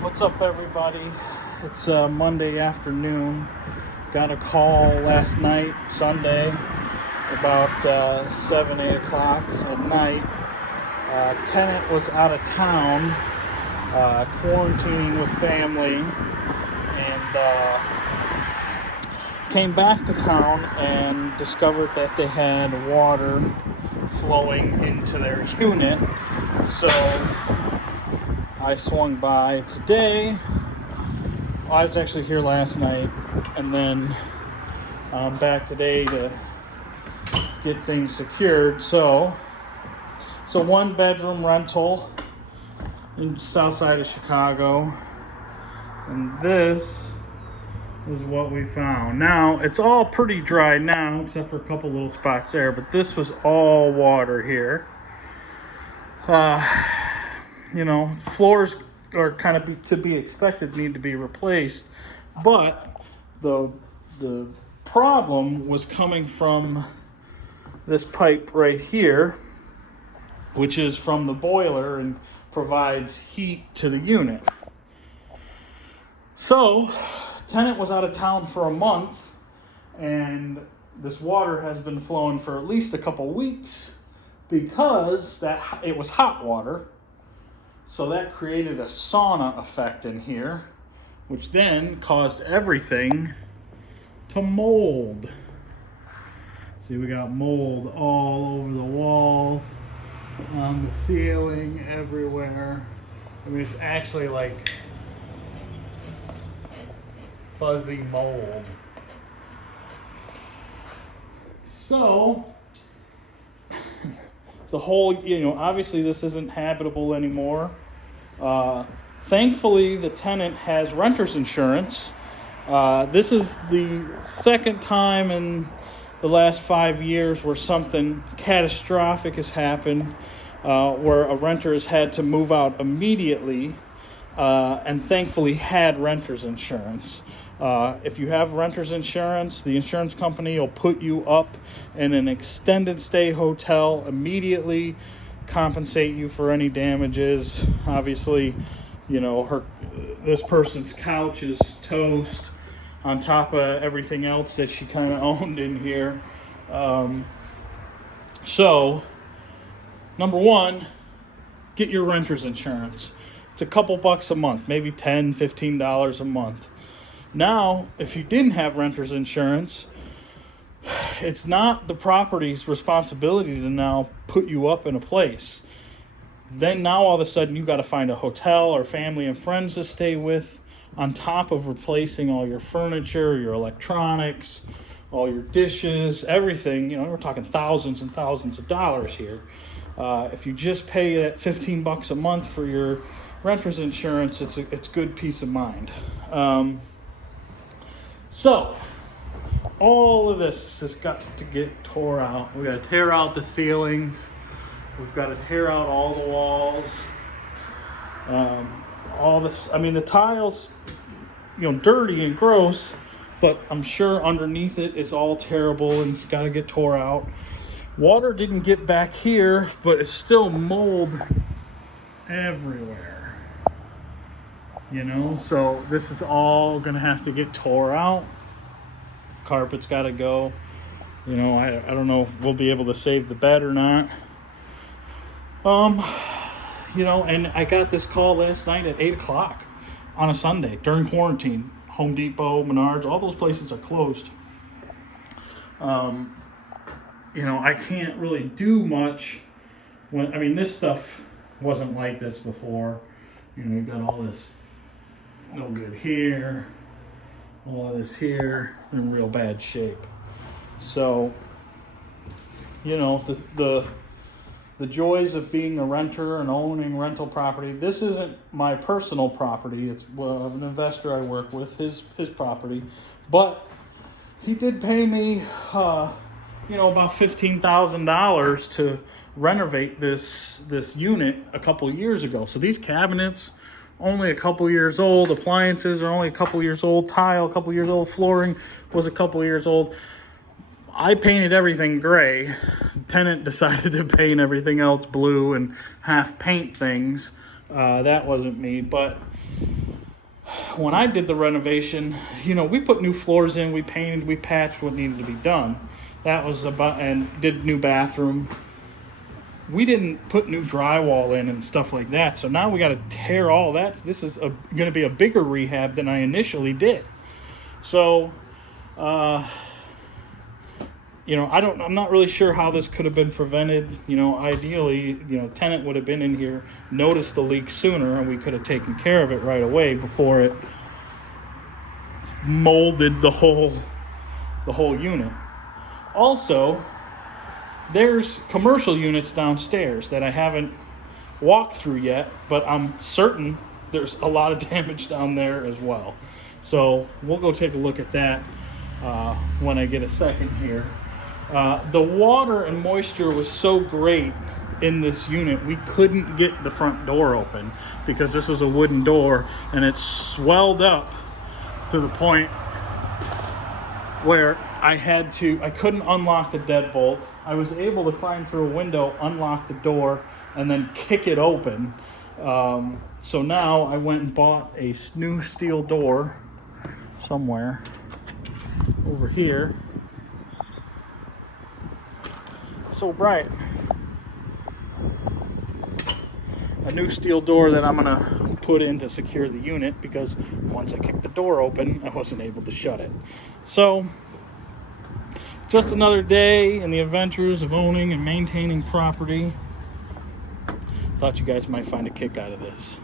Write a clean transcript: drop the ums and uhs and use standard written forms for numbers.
What's up, everybody? It's Monday afternoon. Got a call last night, Sunday, about 7, 8 o'clock at night. Tenant was out of town, quarantining with family, and came back to town and discovered that they had water flowing into their unit. So I swung by today. Well, I was actually here last night, and then I'm back today to get things secured. So one bedroom rental in south side of Chicago, and this is what we found. Now it's all pretty dry now, except for a couple little spots there, but this was all water here. Floors are kind of to be expected, need to be replaced, but the problem was coming from this pipe right here, which is from the boiler and provides heat to the unit. So Tenant was out of town for a month, and this water has been flowing for at least a couple weeks because it was hot water. So that created a sauna effect in here, which then caused everything to mold. See, we got mold all over the walls, on the ceiling, everywhere. I mean, it's actually like fuzzy mold. So the whole, obviously this isn't habitable anymore. Thankfully, the tenant has renter's insurance. This is the second time in the last 5 years where something catastrophic has happened, where a renter has had to move out immediately, and thankfully had renter's insurance. If you have renter's insurance, the insurance company will put you up in an extended stay hotel immediately, compensate you for any damages. Obviously, this person's couch is toast on top of everything else that she kind of owned in here. So, number one, get your renter's insurance. It's a couple bucks a month, maybe $10, $15 a month. Now, if you didn't have renter's insurance, it's not the property's responsibility to now put you up in a place. Then now all of a sudden you got to find a hotel or family and friends to stay with, on top of replacing all your furniture, your electronics, all your dishes, everything. We're talking thousands and thousands of dollars here. If you just pay that $15 a month for your renter's insurance, it's good peace of mind. So all of this has got to get tore out. We got to tear out the ceilings. We've got to tear out all the walls. All this. I mean, the tiles, dirty and gross, but I'm sure underneath it is all terrible and got to get tore out. Water didn't get back here, but it's still mold everywhere. So this is all gonna have to get tore out. Carpet's got to go. I don't know if we'll be able to save the bed or not. And I got this call last night at 8 o'clock on a Sunday during quarantine. Home Depot, Menards, all those places are closed. I can't really do much this stuff wasn't like this before. We've got all this no good here, all of this here in real bad shape. So, the joys of being a renter and owning rental property. This isn't my personal property. It's an investor I work with, his property. But he did pay me, about $15,000 to renovate this unit a couple years ago. So these cabinets, only a couple years old. Appliances are only a couple years old. Tile, a couple years old. Flooring was a couple years old. I painted everything gray. Tenant decided to paint everything else blue and half paint things. That wasn't me, but when I did the renovation, we put new floors in, we painted, we patched what needed to be done. That was about, and did new bathroom. We didn't put new drywall in and stuff like that. So now we got to tear all that. This is going to be a bigger rehab than I initially did. So, I'm not really sure how this could have been prevented. Ideally, Tenant would have been in here, noticed the leak sooner, and we could have taken care of it right away before it molded the whole unit. Also, there's commercial units downstairs that I haven't walked through yet, but I'm certain there's a lot of damage down there as well. So we'll go take a look at that when I get a second here. The water and moisture was so great in this unit, we couldn't get the front door open because this is a wooden door, and it swelled up to the point where I couldn't unlock the deadbolt. I was able to climb through a window, unlock the door, and then kick it open. So now I went and bought a new steel door somewhere over here. So bright. A new steel door that I'm gonna put in to secure the unit, because once I kicked the door open, I wasn't able to shut it. So, just another day in the adventures of owning and maintaining property. Thought you guys might find a kick out of this.